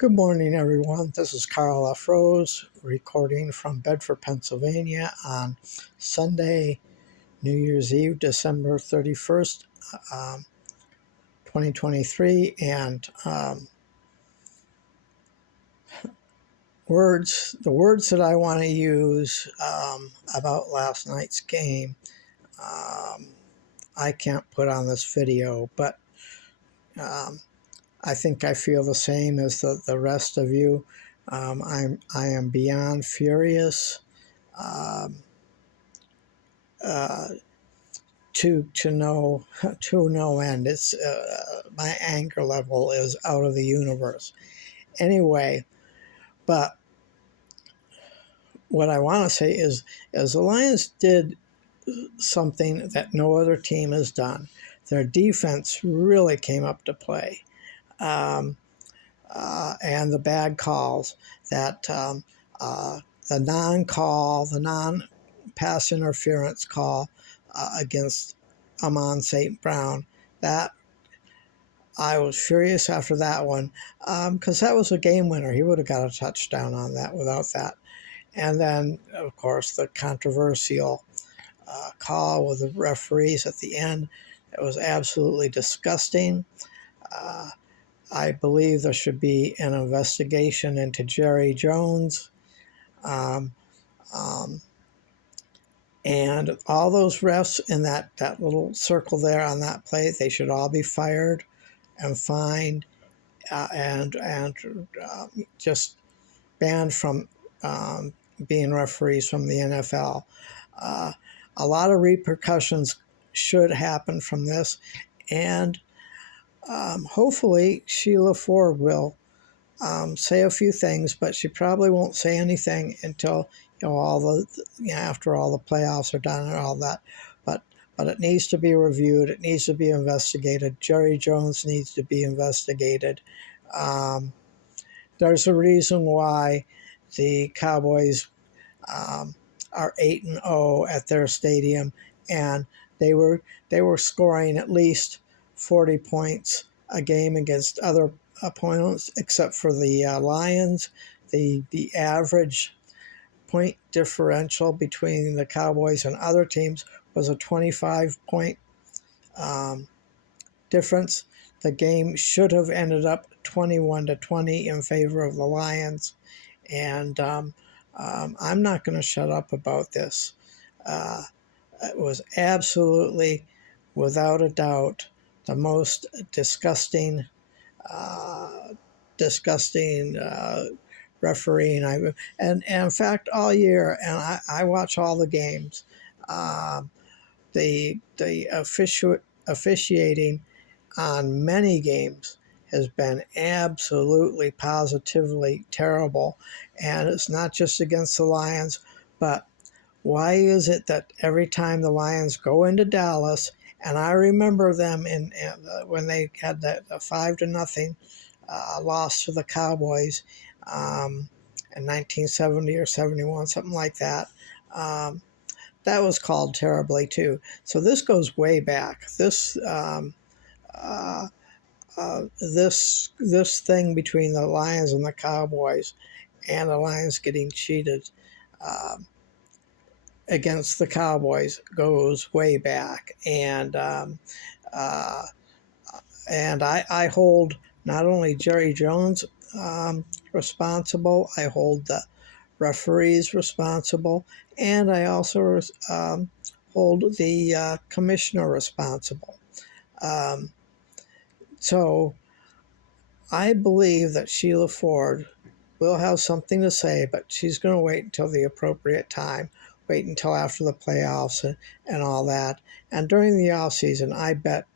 Good morning, everyone. This is Carl F. Rose recording from Bedford, Pennsylvania on Sunday, New Year's Eve, December 31st, 2023. And the words that I want to use about last night's game, I can't put on this video, but I think I feel the same as the rest of you. I am beyond furious to no end. It's my anger level is out of the universe. Anyway, but what I want to say is the Lions did something that no other team has done. Their defense really came up to play. And the bad calls, that the non-call, the non-pass interference call against Amon St. Brown, that I was furious after that one because that was a game winner. He would have got a touchdown on that without that. And then, of course, the controversial call with the referees at the end. It was absolutely disgusting. I believe there should be an investigation into Jerry Jones. And all those refs in that little circle there on that play, they should all be fired and fined and just banned from being referees from the NFL. A lot of repercussions should happen from this, and hopefully Sheila Ford will say a few things, but she probably won't say anything until after all the playoffs are done and all that. But it needs to be reviewed. It needs to be investigated. Jerry Jones needs to be investigated. There's a reason why the Cowboys are 8-0 at their stadium, and they were scoring at least 40 points a game against other opponents, except for the Lions. The average point differential between the Cowboys and other teams was a 25-point difference. The game should have ended up 21-20 in favor of the Lions, and I'm not going to shut up about this. It was absolutely, without a doubt, the most disgusting refereeing and in fact all year, and I watch all the games. The officiating on many games has been absolutely positively terrible, and it's not just against the Lions, but why is it that every time the Lions go into Dallas, and I remember them when they had the 5-0 loss to the Cowboys in 1970 or 71, something like that. That was called terribly too. So this goes way back. This thing between the Lions and the Cowboys, and the Lions getting cheated against the Cowboys, goes way back. And I hold not only Jerry Jones responsible, I hold the referees responsible, and I also hold the commissioner responsible. So I believe that Sheila Ford will have something to say, but she's going to wait until the appropriate time, wait until after the playoffs and all that. And during the off season, I bet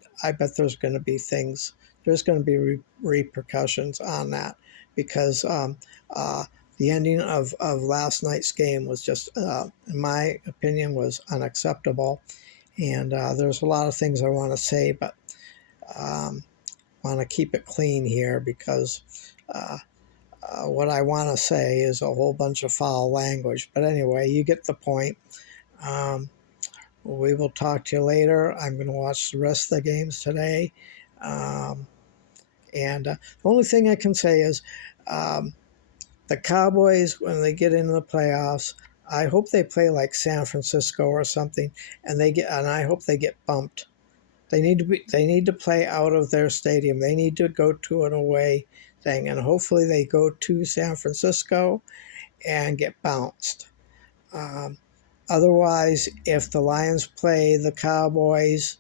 there's going to be things. There's going to be repercussions on that, because the ending of last night's game was just, in my opinion, was unacceptable. And there's a lot of things I want to say, but want to keep it clean here, because what I want to say is a whole bunch of foul language. But anyway, you get the point. We will talk to you later. I'm going to watch the rest of the games today. And the only thing I can say is the Cowboys, when they get into the playoffs, I hope they play like San Francisco or something, and I hope they get bumped. They need to play out of their stadium. They need to go to an away thing, and hopefully they go to San Francisco and get bounced. Um, Otherwise, if the Lions play the Cowboys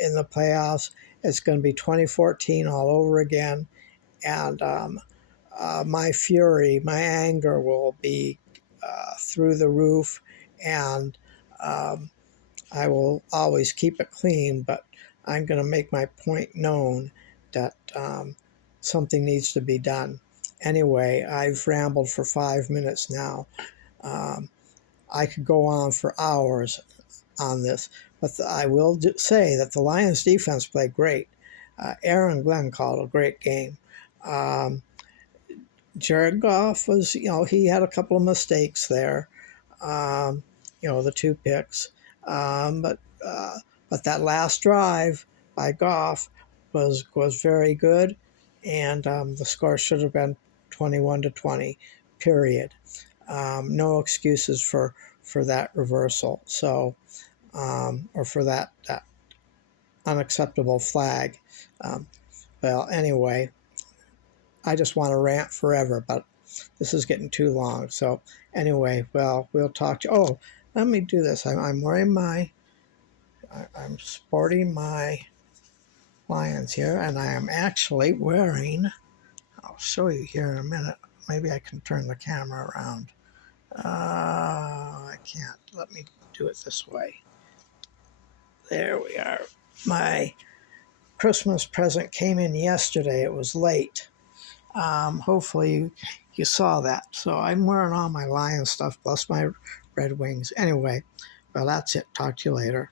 in the playoffs, it's going to be 2014 all over again, and my fury, my anger will be through the roof, and um, I will always keep it clean, but I'm going to make my point known that something needs to be done. Anyway, I've rambled for 5 minutes now. Um, I could go on for hours on this, but I will say that the Lions defense played great. Aaron Glenn called a great game. Um, Jared Goff was, he had a couple of mistakes there. The 2 picks. But that last drive by Goff was very good, and the score should have been 21-20. Period. No excuses for that reversal. So, or for that unacceptable flag. Well, anyway, I just want to rant forever, but this is getting too long. So anyway, well, we'll talk to. Oh, let me do this. I'm wearing I'm sporting my Lions here, and I am actually wearing. I'll show you here in a minute. Maybe I can turn the camera around. I can't. Let me do it this way. There we are. My Christmas present came in yesterday. It was late. Hopefully you saw that. So I'm wearing all my Lion stuff plus my Red Wings. Anyway, well, that's it. Talk to you later.